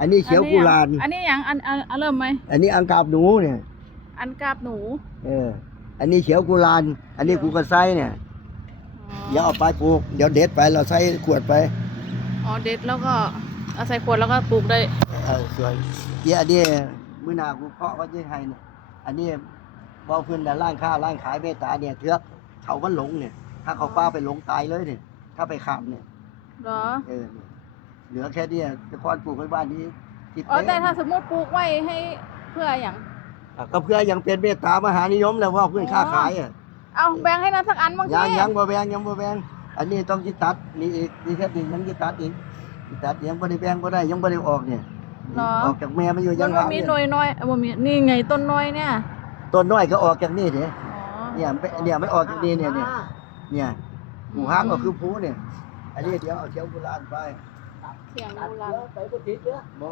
อันนี้เขียวกุลานอันนี้อย่างอันอันอันเริ่มไหมอันนี้อังกาบหนูเนี่ย อันกาบหนู เออ อันนี้เขียวกุลานอันนี้กูกระไซเนี่ยอย่าเอาไปปลูก เดี๋ยวเด็ดไปเราใส่ขวดไป อ๋อเด็ดแล้วก็เอาใส่ขวดแล้วก็ปลูกได้ เออสวยเดี๋ยวอันนี้มื้อหน้ากูเพาะก็จะให้เนี่ยอันนี้บ่เพิ่นน่ะร้านค้าร้านขายเมตตาเนี่ยเถือกเขามันหลงเนี่ย ถ้าเขาป้าไปหลงตายเลยเนี่ย ถ้าไปข้ามเนี่ย เหรอ เออ เนี่ยเหลือแค่เนี้แต่ก่อนปลูกไว้บ้านนี้ที่อ๋อเป๊ะแต่ถ้าสมมติปลูกไว้ให้เพื่ออย่าง อะก็เพื่อยังเป็นเมตตามหานิยมแล้วว่าเพื่อนค้าขายอะเอาแบ่งให้นั้นสักอันบางทียังยังบ่แบ่งยังบ่แบ่งอันนี้ต้องจิตัดนี่อีกนี่แค่นี้ยังจิตัดอีกจิตัดยังบ่ได้แบ่งบ่ได้ยังบ่ได้ออกเนี่ยเหรอออกจากแม่มันอยู่ยัมันงบ่หามีเนี่ยหน่วยน้อยเอ้ยบ่มีนี่ไงต้นน้อยเนี่ยต้นน้อยก็ออกจากนี่เด้อ๋อเนี่ยมันเป็นเนี่ยมันออกจากนี่เนี่ยเนี่ยเนี่ยหูฮักก็คือผู้เนี่ย อันนี้เดี๋ยวเอาเชียวโบราณไป เสียงโบราณไปบ่ติดเด้อบ่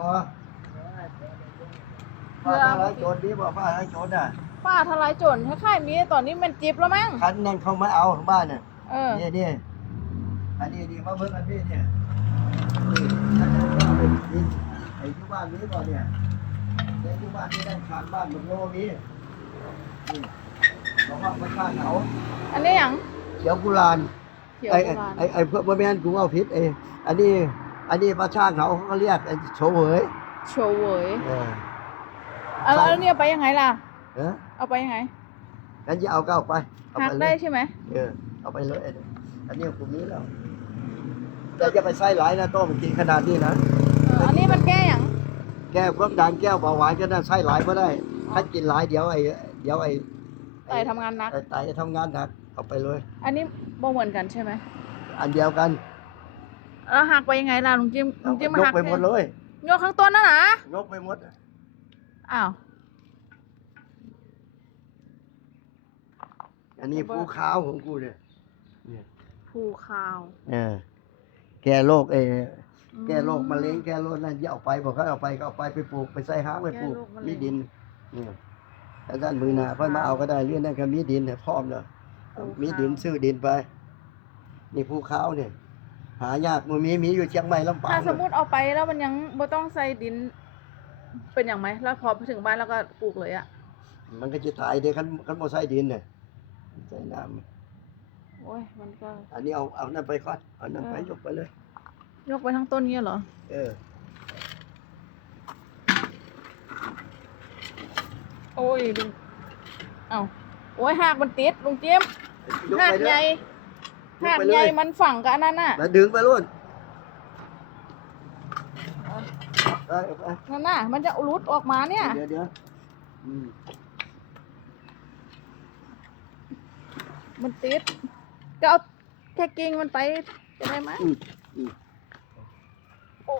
เพื่ฟ้าอ ทลายโจรดีบ่ฟ้าทลายโจรน่ะป้าทลายโจรคล้ายๆมีตอนนี้มันจิบแล้วมั้ง คันนั้นเขามาเอาบ้านน่ะเออ เนี่ยเนี่ยอันนี้นี่มาเบิ่งอันนี้เนี่ยนี่อันนี้เอาไปกินไอ้ที่บ้านนี้ก่อนเนี่ยไอ้ที่บ้านนี้ได้ขานบ้านหมดโลนี้นี่เราห้องไปข้างเขาอันนี้อย่างเขียวกุลานเขียวไอ้โบไอ้ราณไอ้ไอ้พวกบ่แม่นกูเอาผิดไอ้อันนี้ อันนี้ประชาเขาเขาก็เรียกไอ้โฉเวยโชว์เวยเออ เอาแล้วเนี่ยไปยังไงล่ะ เออเอาไปยังไงงั้นจะเอาก็เอาไปเอาหัไปกเลได้ยใช่ไหมเออเอาไปเลยอันนี้กลุ่มนี้แล้วแต่จะไปใส่หลายนะโต้มันกินขนาดนี้นะ เอออันนี้มันแก้อย่างแก้ความดันแก้วเบาหวานก็น่าใส่หลายก็ได้ถ้ากินหลายเดี๋ยวไอ้เดี๋ยวไอ้ไต่ทำงานหนัก ไอ้ไตจะทำงานหนักเอาไปเลย อันนี้บ่เหมือนกันใช่ไหมอันเดียวกัน แล้วหักไปยังไงล่ะลุงจิมลุเอางจิมยมากหักไปหมดเลยโยกข้างต้นนั่นนะยกไปหมดอ้าว อันนี้ภูขาวของกูเนี่ยภูคาวเออแก้โรคเอออืแก้โรคมะเร็งแก้โรคนั่นอย่าเอาไปบอกเขาเอาไปก็เอาไปไปปลูกไปใส่ห้างไปปลูกแก้โรคมะเร็ง มีดินเนี่ยแต่ด้านมือหนาเพิ่นมาเอาก็ได้เรื่องนั้นก็มีดินเนี่ยพร้อมเลยเอามีดินซื้อดินไป นี่ภูเขาเนี่ย หายากมันมีมีอยู่เชียงใหม่ลำปาถ้างสมมติเอาไปแล้วมันยังบ่ต้องใส่ดิน เป็นอย่างไหมแล้วพอไปถึงบ้านแล้วก็ปลูกเลยอะมันก็จะตายเด้คันคันบ่ใส่ดินเนี่ยใส่น้โอ้ยมันก็ำอันนี้เอาเอานั่นไปก่อนเอานั่นไปยกไปเลย ยกไปทั้งต้นเนี้ยเหรอเออโอ้ยลุงเอ้าโอ้ยหากมันติดลุงจิมยกหากไปเลใหญ่ยยก หากไปเลยใหญ่มันฝังกับอันนั้นน่ะแล้วดึงไปรุ่นไปไปนั่นน่ะ มันจะรุดออกมาเนี่ย เดี๋ยวเดี๋ยวอืมมันติดก็เอาแค่กิ่งมันไปจะได้ไหมอืมอืมโอ้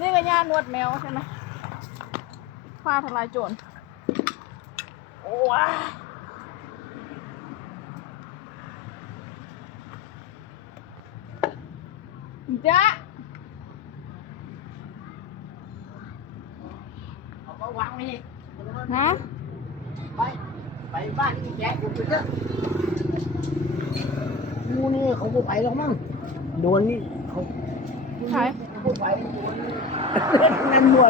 นี่ก็ย่านวดแมวใช่ไหมฟ้าทลายโจรโอ้ ว้าจ๊ะเอามาวางไว้นี่ฮะไป ไปบ้านนี่แกกูไปเถอะงูนี่เขาบ่ไปหรอกมั้งโดนนี่เขา ใช่เขาบ่ไปโดนนั่นนวด